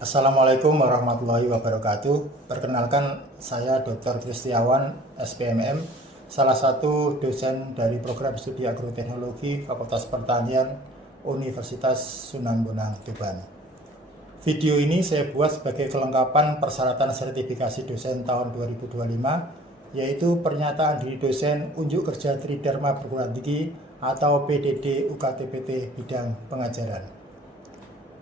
Assalamualaikum warahmatullahi wabarakatuh. Perkenalkan, saya Dr. Kristiawan, SPMM, salah satu dosen dari program studi agroteknologi Fakultas Pertanian Universitas Sunan Bonang, Tuban. Video ini saya buat sebagai kelengkapan persyaratan sertifikasi dosen tahun 2025, yaitu pernyataan diri dosen unjuk kerja Tridharma Perguruan Tinggi atau PDD UKT-PT bidang pengajaran.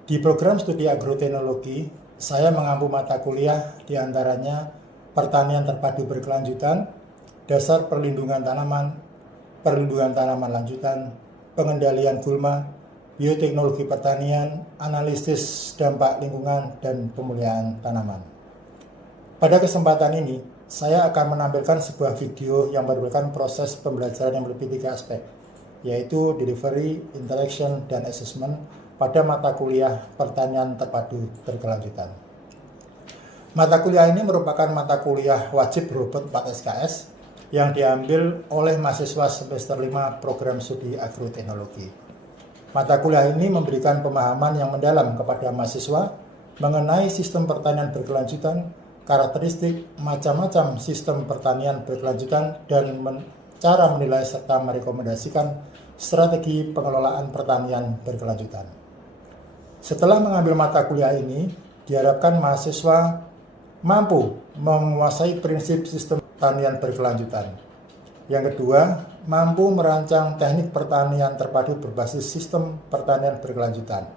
Di program studi agroteknologi, saya mengampu mata kuliah diantaranya pertanian terpadu berkelanjutan, dasar perlindungan tanaman lanjutan, pengendalian gulma, bioteknologi pertanian, analisis dampak lingkungan, dan pemulihan tanaman. Pada kesempatan ini, saya akan menampilkan sebuah video yang merupakan proses pembelajaran yang meliputi 3 aspek, yaitu delivery, interaction, dan assessment pada mata kuliah pertanian terpadu berkelanjutan. Mata kuliah ini merupakan mata kuliah wajib berbobot 4 SKS yang diambil oleh mahasiswa semester 5 program studi agroteknologi. Mata kuliah ini memberikan pemahaman yang mendalam kepada mahasiswa mengenai sistem pertanian berkelanjutan, karakteristik macam-macam sistem pertanian berkelanjutan, dan cara menilai serta merekomendasikan strategi pengelolaan pertanian berkelanjutan. Setelah mengambil mata kuliah ini, diharapkan mahasiswa mampu menguasai prinsip sistem pertanian berkelanjutan. Yang kedua, mampu merancang teknik pertanian terpadu berbasis sistem pertanian berkelanjutan.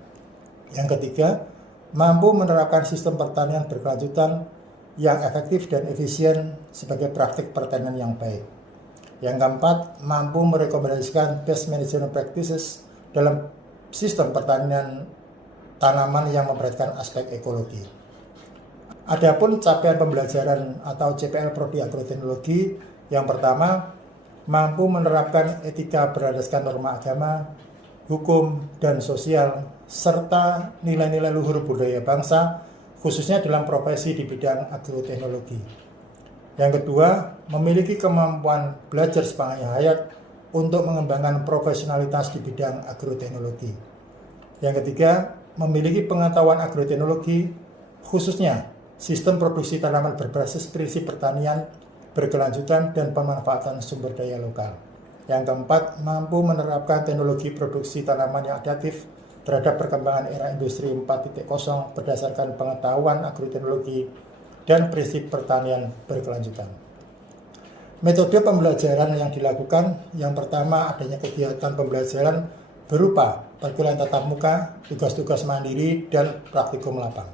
Yang ketiga, mampu menerapkan sistem pertanian berkelanjutan yang efektif dan efisien sebagai praktik pertanian yang baik. Yang keempat, mampu merekomendasikan best management practices dalam sistem pertanian tanaman yang memperhatikan aspek ekologi. Adapun capaian pembelajaran atau CPL Prodi Agroteknologi, yang pertama, mampu menerapkan etika berdasarkan norma agama, hukum, dan sosial, serta nilai-nilai luhur budaya bangsa, khususnya dalam profesi di bidang agroteknologi. Yang kedua, memiliki kemampuan belajar sepanjang hayat untuk mengembangkan profesionalitas di bidang agroteknologi. Yang ketiga, memiliki pengetahuan agroteknologi, khususnya sistem produksi tanaman berbasis prinsip pertanian berkelanjutan dan pemanfaatan sumber daya lokal. Yang keempat, mampu menerapkan teknologi produksi tanaman yang adaptif terhadap perkembangan era industri 4.0 berdasarkan pengetahuan agroteknologi dan prinsip pertanian berkelanjutan. Metode pembelajaran yang dilakukan, yang pertama adanya kegiatan pembelajaran berupa perkuliahan tatap muka, tugas-tugas mandiri, dan praktikum lapang.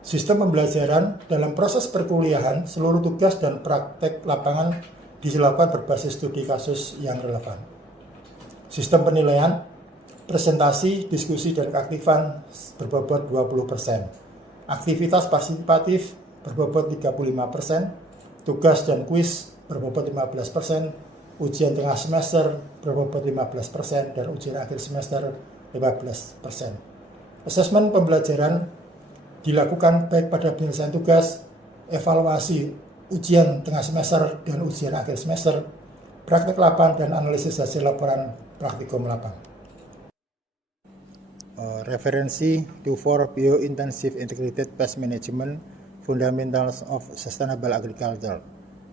Sistem pembelajaran dalam proses perkuliahan, seluruh tugas dan praktek lapangan dilakukan berbasis studi kasus yang relevan. Sistem penilaian, presentasi, diskusi, dan keaktifan berbobot 20%. Aktivitas partisipatif berbobot 35%, tugas dan kuis berbobot 15%, ujian tengah semester berbobot 15%, dan ujian akhir semester 15%. Asesmen pembelajaran dilakukan baik pada penyelesaian tugas, evaluasi ujian tengah semester dan ujian akhir semester, praktek lapang, dan analisis hasil laporan praktikum lapang. Referensi to for Biointensive Integrated Pest Management Fundamentals of Sustainable Agriculture,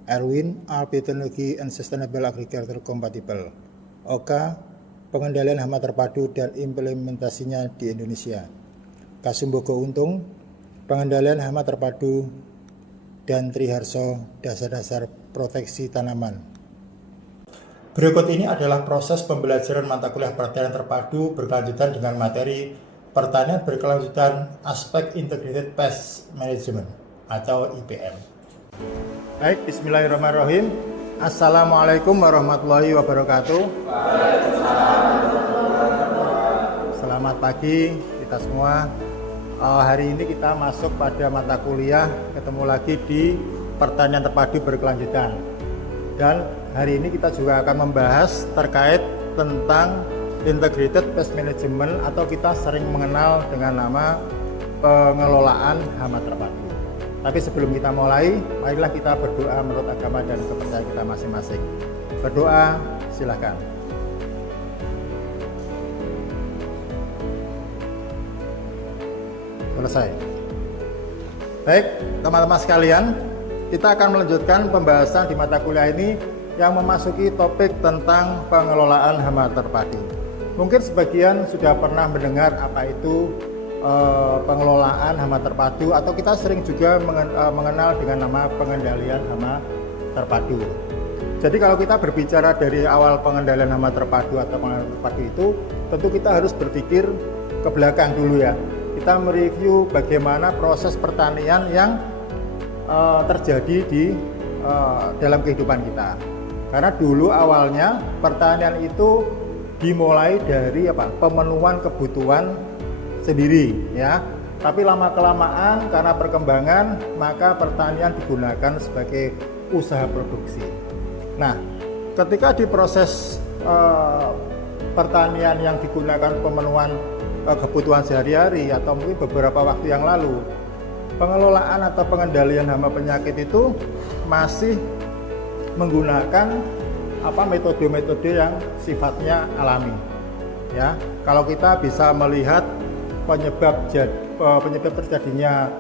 Erwin, RP Technology and Sustainable Agriculture Compatible. Oka, pengendalian hama terpadu dan implementasinya di Indonesia. Kasumbogo Untung, pengendalian hama terpadu, dan Triharso, dasar-dasar proteksi tanaman. Berikut ini adalah proses pembelajaran mata kuliah pertanian terpadu berkelanjutan dengan materi pertanian berkelanjutan aspek Integrated Pest Management atau IPM. Baik, bismillahirrahmanirrahim. Assalamualaikum warahmatullahi wabarakatuh. Selamat pagi kita semua. Hari ini kita masuk pada mata kuliah, ketemu lagi di pertanian terpadu berkelanjutan. Dan hari ini kita juga akan membahas terkait tentang Integrated Pest Management atau kita sering mengenal dengan nama pengelolaan hama terpadu. Tapi sebelum kita mulai, marilah kita berdoa menurut agama dan kepercayaan kita masing-masing. Berdoa, silakan. Selesai. Baik, teman-teman sekalian, kita akan melanjutkan pembahasan di mata kuliah ini yang memasuki topik tentang pengelolaan hama terpadu. Mungkin sebagian sudah pernah mendengar apa itu pengelolaan hama terpadu, atau kita sering juga mengenal dengan nama pengendalian hama terpadu. Jadi kalau kita berbicara dari awal pengendalian hama terpadu atau pengendalian terpadu itu, tentu kita harus berpikir ke belakang dulu ya. Kita mereview bagaimana proses pertanian yang terjadi di dalam kehidupan kita. Karena dulu awalnya pertanian itu dimulai dari pemenuhan kebutuhan sendiri ya. Tapi lama kelamaan karena perkembangan, maka pertanian digunakan sebagai usaha produksi. Nah, ketika di proses pertanian yang digunakan pemenuhan kebutuhan sehari-hari atau mungkin beberapa waktu yang lalu, pengelolaan atau pengendalian hama penyakit itu masih menggunakan metode-metode yang sifatnya alami ya. Kalau kita bisa melihat penyebab terjadinya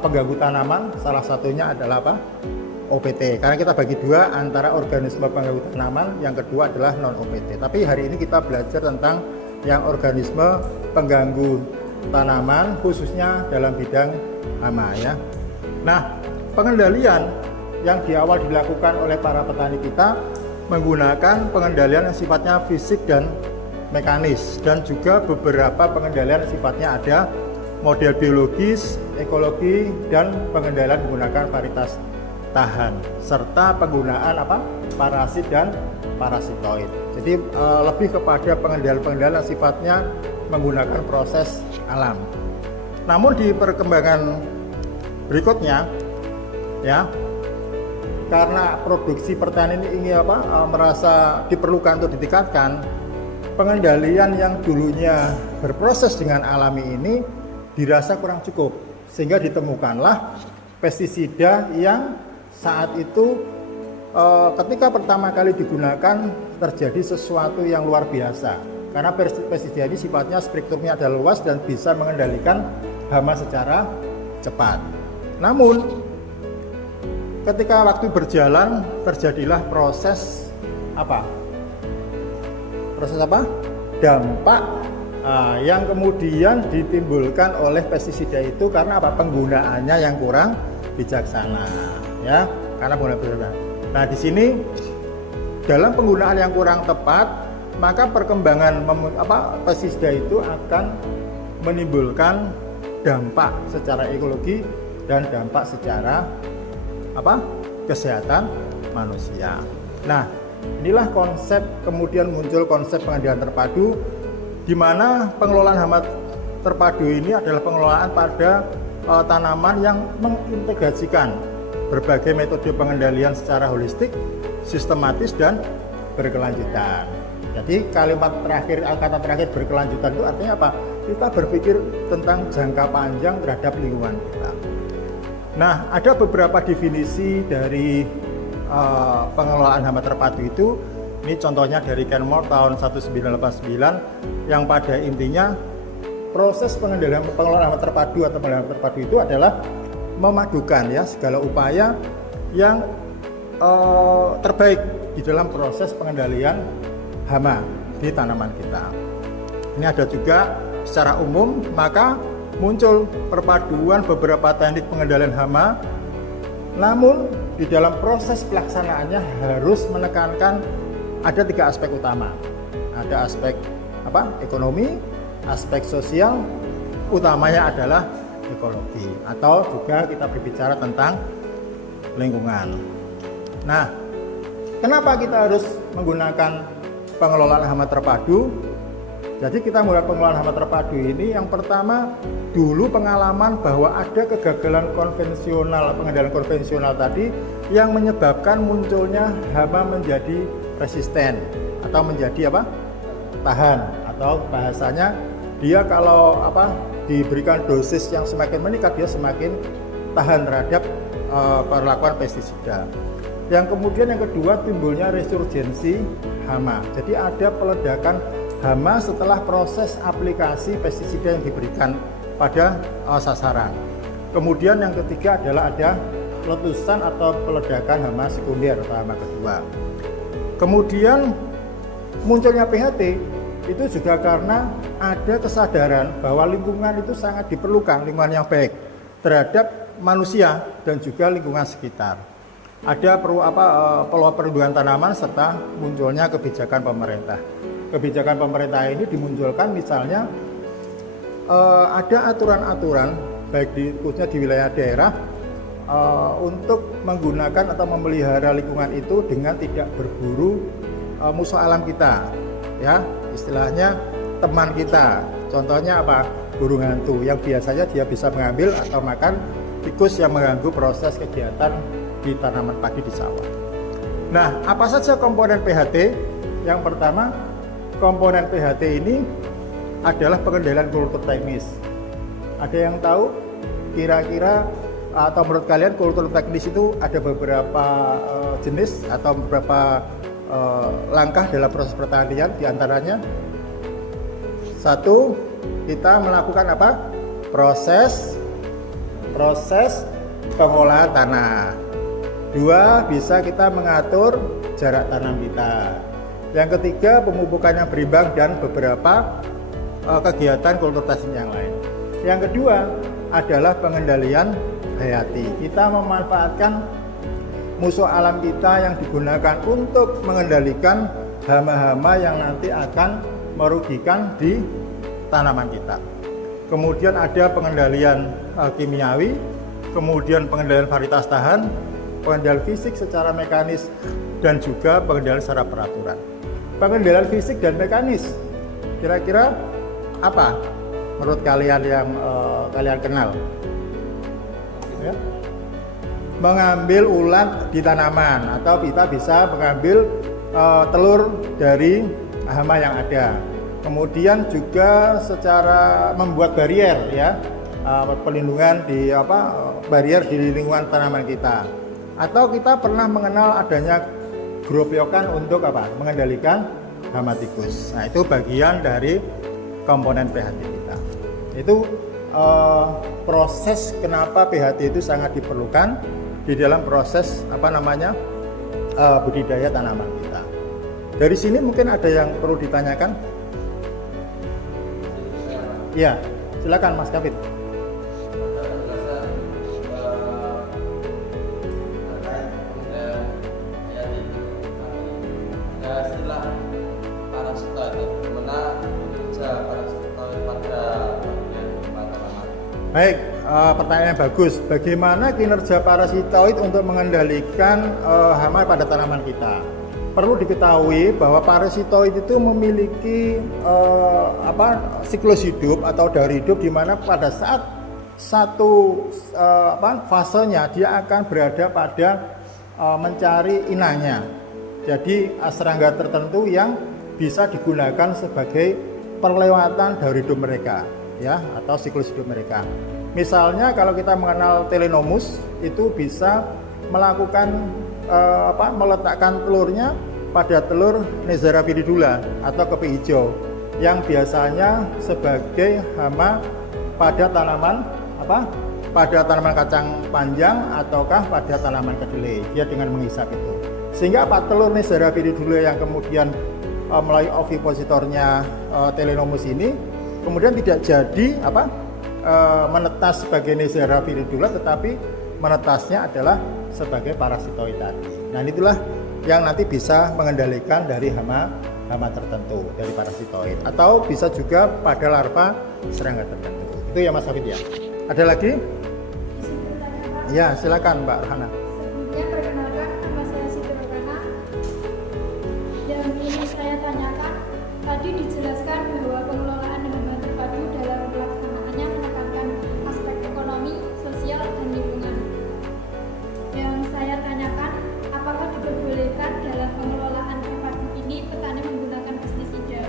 pengganggu tanaman, salah satunya adalah OPT. Karena kita bagi dua antara organisme pengganggu tanaman, yang kedua adalah non OPT. Tapi hari ini kita belajar tentang yang organisme pengganggu tanaman, khususnya dalam bidang hama ya. Nah, pengendalian yang di awal dilakukan oleh para petani kita menggunakan pengendalian yang sifatnya fisik dan mekanis, dan juga beberapa pengendalian yang sifatnya ada model biologis, ekologi, dan pengendalian menggunakan varietas tahan, serta penggunaan parasit dan parasitoid. Jadi lebih kepada pengendalian yang sifatnya menggunakan proses alam. Namun di perkembangan berikutnya ya, karena produksi pertanian ini merasa diperlukan untuk ditingkatkan, pengendalian yang dulunya berproses dengan alami ini dirasa kurang cukup, sehingga ditemukanlah pestisida yang saat itu ketika pertama kali digunakan terjadi sesuatu yang luar biasa, karena pestisida ini sifatnya spektrumnya adalah luas dan bisa mengendalikan hama secara cepat. Namun ketika waktu berjalan terjadilah proses dampak yang kemudian ditimbulkan oleh pestisida itu karena penggunaannya yang kurang bijaksana ya, karena penggunaan bijaksana. Nah, di sini dalam penggunaan yang kurang tepat, maka perkembangan pestisida itu akan menimbulkan dampak secara ekologi dan dampak secara kesehatan manusia. Nah, inilah kemudian muncul konsep pengendalian terpadu, di mana pengelolaan hama terpadu ini adalah pengelolaan pada tanaman yang mengintegrasikan berbagai metode pengendalian secara holistik, sistematis, dan berkelanjutan. Jadi kata terakhir berkelanjutan itu artinya apa? Kita berpikir tentang jangka panjang terhadap lingkungan kita. Nah, ada beberapa definisi dari pengelolaan hama terpadu itu. Ini contohnya dari Kenmore tahun 1989, yang pada intinya proses pengelolaan hama terpadu atau pengendalian terpadu itu adalah memadukan ya segala upaya yang terbaik di dalam proses pengendalian hama di tanaman kita. Ini ada juga secara umum, maka muncul perpaduan beberapa teknik pengendalian hama, namun di dalam proses pelaksanaannya harus menekankan ada 3 aspek utama. Ada aspek ekonomi, aspek sosial, utamanya adalah ekologi, atau juga kita berbicara tentang lingkungan. Nah, kenapa kita harus menggunakan pengelolaan hama terpadu? Jadi kita mulai pengelolaan hama terpadu ini, yang pertama dulu pengalaman bahwa ada kegagalan konvensional, pengendalian konvensional tadi yang menyebabkan munculnya hama menjadi resisten atau menjadi tahan, atau bahasanya dia kalau diberikan dosis yang semakin meningkat dia semakin tahan terhadap perlakuan pestisida. Yang kemudian yang kedua, timbulnya resurgensi hama. Jadi ada peledakan hama setelah proses aplikasi pestisida yang diberikan pada sasaran. Kemudian yang ketiga adalah ada letusan atau peledakan hama sekunder atau hama kedua. Kemudian munculnya PHT itu juga karena ada kesadaran bahwa lingkungan itu sangat diperlukan, lingkungan yang baik terhadap manusia dan juga lingkungan sekitar. Ada perlindungan tanaman serta munculnya kebijakan pemerintah. Kebijakan pemerintah ini dimunculkan misalnya ada aturan-aturan baik khususnya di wilayah daerah untuk menggunakan atau memelihara lingkungan itu dengan tidak berburu musuh alam kita, ya istilahnya teman kita. Contohnya apa? Burung hantu yang biasanya dia bisa mengambil atau makan tikus yang mengganggu proses kegiatan di tanaman padi di sawah. Nah, apa saja komponen PHT? Yang pertama, komponen PHT ini adalah pengendalian kultur teknis. Ada yang tahu kira-kira atau menurut kalian kultur teknis itu ada beberapa jenis atau beberapa langkah dalam proses pertanian? Di antaranya, satu, kita melakukan apa? Proses pengolahan tanah. Dua, bisa kita mengatur jarak tanam kita. Yang ketiga, pemupukan yang berimbang dan beberapa kegiatan kultur teknis yang lain. Yang kedua adalah pengendalian hayati. Kita memanfaatkan musuh alam kita yang digunakan untuk mengendalikan hama-hama yang nanti akan merugikan di tanaman kita. Kemudian ada pengendalian kimiawi, kemudian pengendalian varietas tahan, pengendalian fisik secara mekanis, dan juga pengendalian secara peraturan. Pengendalian fisik dan mekanis, kira-kira apa menurut kalian yang kalian kenal? Ya? Mengambil ulat di tanaman, atau kita bisa mengambil telur dari hama yang ada. Kemudian juga secara membuat barrier, ya, pelindungan di barrier di lingkungan tanaman kita. Atau kita pernah mengenal adanya gropiokan untuk mengendalikan hama tikus. Nah, itu bagian dari komponen PHT kita. Itu proses kenapa PHT itu sangat diperlukan di dalam proses budidaya tanaman kita. Dari sini mungkin ada yang perlu ditanyakan. Ya, silakan Mas Kapit. Baik, pertanyaan yang bagus. Bagaimana kinerja parasitoid untuk mengendalikan hama pada tanaman kita? Perlu diketahui bahwa parasitoid itu memiliki siklus hidup atau dari hidup, di mana pada saat satu fasenya dia akan berada pada mencari inangnya. Jadi serangga tertentu yang bisa digunakan sebagai perlewatan dari hidup mereka, ya, atau siklus hidup mereka. Misalnya kalau kita mengenal Telenomus, itu bisa melakukan meletakkan telurnya pada telur Neisseria viridula atau kepi hijau yang biasanya sebagai hama pada tanaman kacang panjang ataukah pada tanaman kedelai. Dia dengan menghisap itu, sehingga telur Neisseria viridula yang kemudian melalui ovipositornya Telenomus ini kemudian tidak jadi menetas sebagai Neisseria viridula, tetapi menetasnya adalah sebagai parasitoid tadi. Nah, itulah yang nanti bisa mengendalikan dari hama tertentu dari parasitoid, atau bisa juga pada larva serangga tertentu. Itu ya Mas Hafid ya. Ada lagi? Ya, silakan Mbak Rohana. Sebelumnya perkenalkan, nama saya Siti Rohana. Yang ingin saya tanyakan, tadi dijelaskan bahwa pengelolaan hama terpadu dalam pelaksanaannya menekankan aspek ekonomi, sosial, dan lingkungan. Yang saya tanyakan, apakah diperbolehkan dalam pengelolaan terpadu ini petani menggunakan pestisida?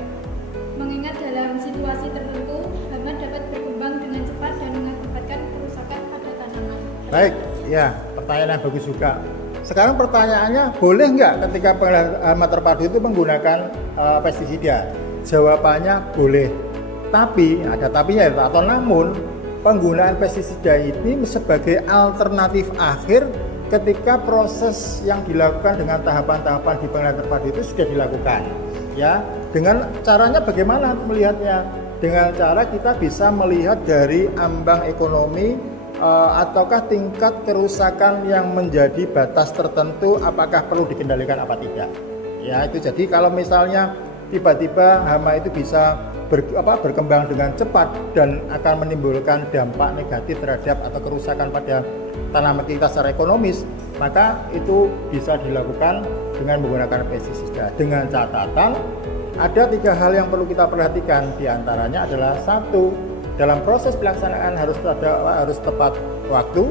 Mengingat dalam situasi tertentu, hama dapat berkembang dengan cepat dan mengakibatkan kerusakan pada tanaman. Baik, ya, pertanyaan yang bagus juga. Sekarang pertanyaannya, boleh nggak ketika pengelolaan hama terpadu itu menggunakan pestisida? Jawabannya boleh. Tapi, ada tapinya atau namun, penggunaan pestisida ini sebagai alternatif akhir ketika proses yang dilakukan dengan tahapan-tahapan di pengendalian terpadu itu sudah dilakukan. Ya, dengan caranya bagaimana melihatnya? Dengan cara kita bisa melihat dari ambang ekonomi ataukah tingkat kerusakan yang menjadi batas tertentu apakah perlu dikendalikan apa tidak. Ya, itu jadi kalau misalnya tiba-tiba hama itu bisa berkembang dengan cepat dan akan menimbulkan dampak negatif terhadap atau kerusakan pada tanaman kita secara ekonomis, maka itu bisa dilakukan dengan menggunakan pestisida. Dengan catatan ada 3 hal yang perlu kita perhatikan, diantaranya adalah 1, dalam proses pelaksanaan harus tepat waktu,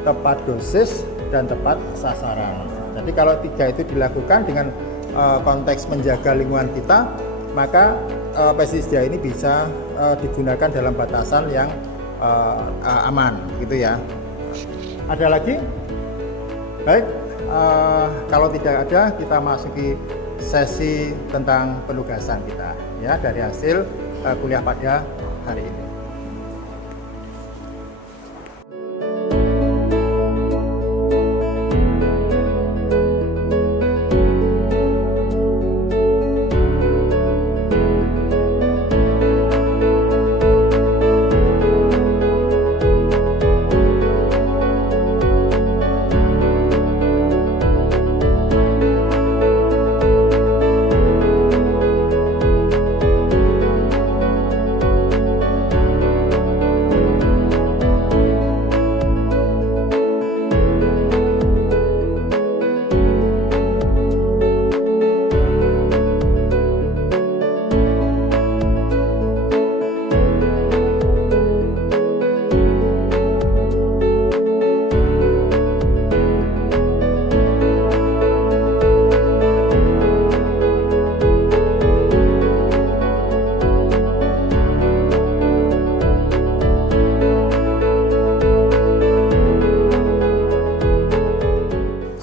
tepat dosis, dan tepat sasaran. Jadi kalau 3 itu dilakukan dengan konteks menjaga lingkungan kita, maka pestisida ini bisa digunakan dalam batasan yang aman, gitu ya. Ada lagi? Baik, kalau tidak ada, kita masuki sesi tentang penugasan kita ya dari hasil kuliah pada hari ini.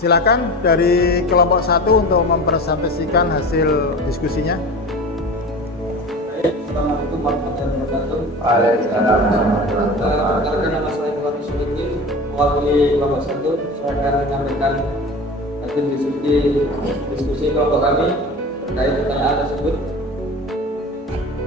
Silakan dari kelompok 1 untuk mempresentasikan hasil diskusinya. Baik, Assalamualaikum warahmatullahi wabarakatuh. Waalaikumsalam warahmatullahi wabarakatuh. Perkenalkan, nama saya Muhammad Sulaiman, mewakili kelompok 1. Saya akan menyampaikan hasil diskusi kelompok kami terkait pertanyaan tersebut.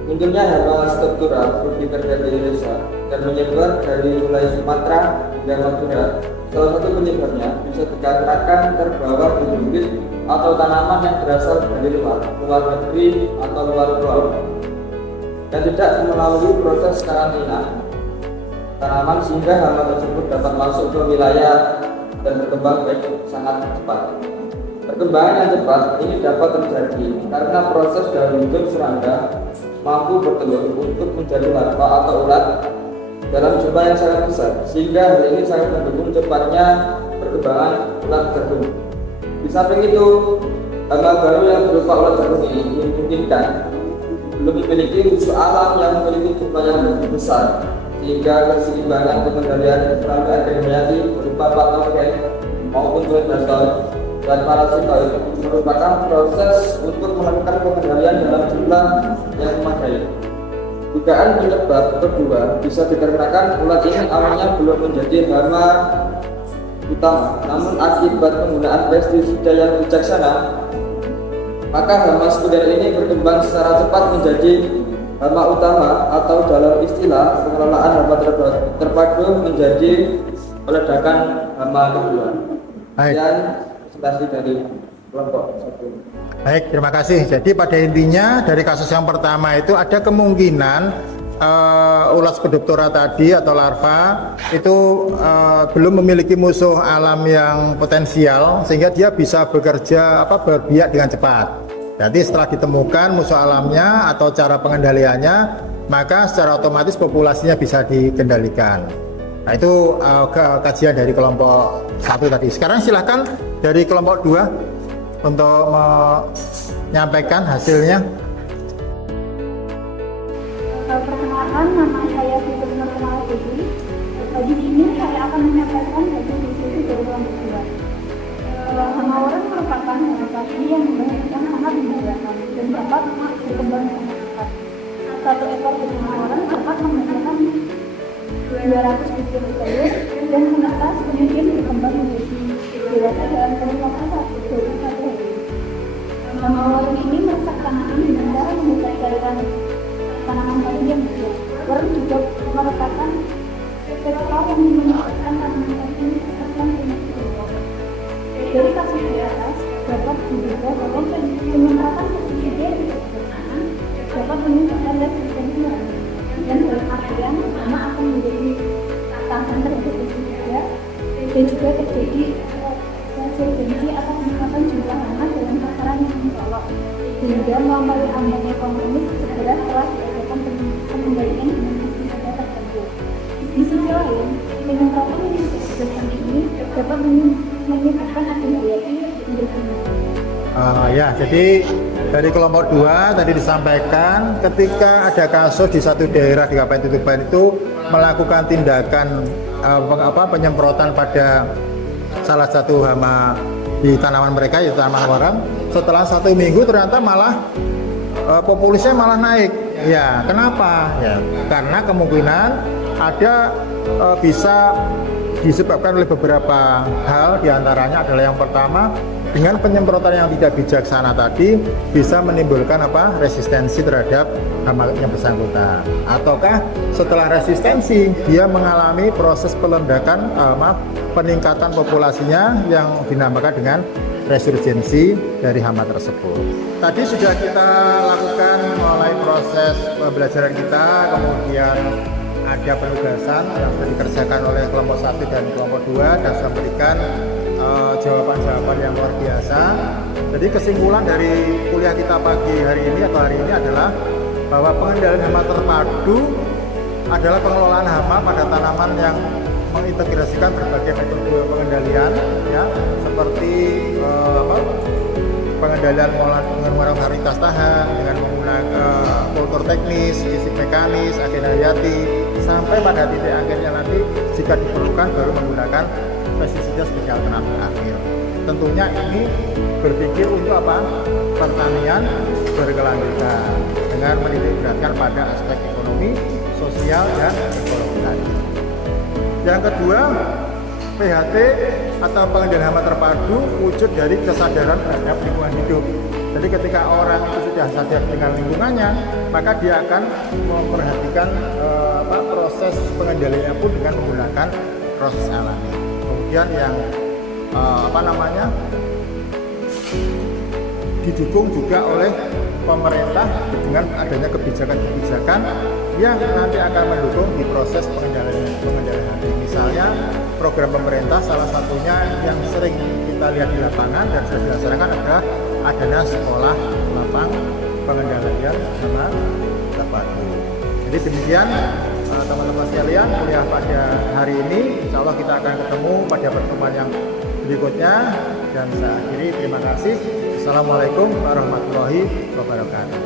Munculnya hama struktural Fructiferta caeruleosa dan menyebar dari mulai Sumatera hingga Madura. Salah satu penyebabnya bisa dikarenakan terbawa bibit atau tanaman yang berasal dari luar negeri atau luar pulau dan tidak melalui proses karantina tanaman sehingga hama tersebut dapat masuk ke wilayah dan berkembang baik sangat cepat. Perkembangan yang cepat ini dapat terjadi karena proses dalam hidup serangga mampu bertelur untuk menjadi larva atau ulat dalam jumlah yang sangat besar, sehingga hal ini sangat mendukung cepatnya perkembangan ulat jagung. Di samping itu, hama baru yang berupa ulat jagung ini memungkinkan belum memiliki musuh alam yang memiliki jumlah yang lebih besar, sehingga keseimbangan pengendalian serangga aggregasi berupa patogen maupun predator dan parasitoid merupakan proses untuk melakukan pengendalian dalam jumlah yang memadai. Dugaan penyebab kedua bisa dikarenakan ulat ini awalnya belum menjadi hama utama, namun akibat penggunaan pestisida yang bijaksana, maka hama sekunder ini berkembang secara cepat menjadi hama utama, atau dalam istilah pengelolaan hama terpadu menjadi peledakan hama kedua. Sekian presentasi dari kelompok 1. Baik, terima kasih. Jadi pada intinya dari kasus yang pertama itu ada kemungkinan ulat spodoptera tadi atau larva itu belum memiliki musuh alam yang potensial sehingga dia bisa berbiak dengan cepat. Jadi setelah ditemukan musuh alamnya atau cara pengendaliannya, maka secara otomatis populasinya bisa dikendalikan. Nah, itu kajian dari kelompok 1 tadi. Sekarang silahkan dari kelompok 2 untuk menyampaikan hasilnya. Perkenalkan, nama saya Fitri Nurul Dewi. Di sini saya akan menyampaikan hasil diskusi dari kelompok 2. Hama orang merupakan variasi yang sangat membahayakan dan dapat berkembang dengan cepat. Satu ekor hama orang dapat menghasilkan 200 Desember dan menetas kemudian berkembang menjadi dewasa dalam kurun waktu 21 hari. Hama warung ini merusak tanaman dengan cara membuka cairan tanaman tadi yang besar. Warung juga merupakan sektor yang menyebabkan tanaman tadi terserang penyakit lumut. Dari kasus di atas dapat diduga bahwa penyemprotan pestisida di perkebunan dapat meningkatkan resistensi dan dalam artian hama akan menjadi tahan terhadap pestisida dan juga terjadi resistensi atau peningkatan jumlah hama dalam pasaran yang mencolok sehingga melalui ambang ekonomi segera setelah diadakan pengembalian dengan pestisida tertentu. Di sisi lain, penyemprotan yang disebutkan ini dapat menyebabkan akibatnya Ya, jadi dari kelompok 2 tadi disampaikan ketika ada kasus di satu daerah di Kabupaten Tuban itu melakukan tindakan penyemprotan pada salah satu hama di tanaman mereka, yaitu tanaman warang. Setelah 1 minggu ternyata malah populisnya malah naik. Ya, kenapa? Ya, karena kemungkinan ada bisa disebabkan oleh beberapa hal, diantaranya adalah yang pertama, dengan penyemprotan yang tidak bijaksana tadi bisa menimbulkan resistensi terhadap hama yang bersangkutan, ataukah setelah resistensi dia mengalami proses pelendakan peningkatan populasinya yang dinamakan dengan resurgensi dari hama tersebut. Tadi sudah kita lakukan mulai proses pembelajaran kita, kemudian ada penugasan yang sudah dikerjakan oleh kelompok 1 dan kelompok 2 dan sudah memberikan jawaban-jawaban yang luar biasa. Jadi kesimpulan dari kuliah kita pagi hari ini atau hari ini adalah bahwa pengendalian hama terpadu adalah pengelolaan hama pada tanaman yang mengintegrasikan berbagai metode pengendalian, ya, seperti pengendalian dengan menggunakan varietas tahan, dengan menggunakan kultur teknis, fisik mekanis, agen hayati, sampai pada titik akhirnya nanti jika diperlukan baru menggunakan pestisida sebagai alternatif akhir. Tentunya ini berpikir untuk pertanian berkelanjutan dengan menitikberatkan pada aspek ekonomi, sosial, dan ekologi tadi. Yang kedua, PHT atau pengendalian hama terpadu wujud dari kesadaran terhadap lingkungan hidup. Jadi ketika orang itu sudah sadar dengan lingkungannya, maka dia akan memperhatikan proses pengendaliannya pun dengan menggunakan proses alami. Kemudian yang didukung juga oleh pemerintah dengan adanya kebijakan-kebijakan yang nanti akan mendukung di proses pengendalian hama. Misalnya program pemerintah salah satunya yang sering kita lihat di lapangan dan sudah dilaksanakan adalah adanya sekolah lapang pengendalian hama terpadu. Jadi demikian teman-teman sekalian kuliah pada hari ini. Insya Allah kita akan ketemu pada pertemuan yang berikutnya dan saya akhiri, terima kasih. Assalamualaikum warahmatullahi wabarakatuh.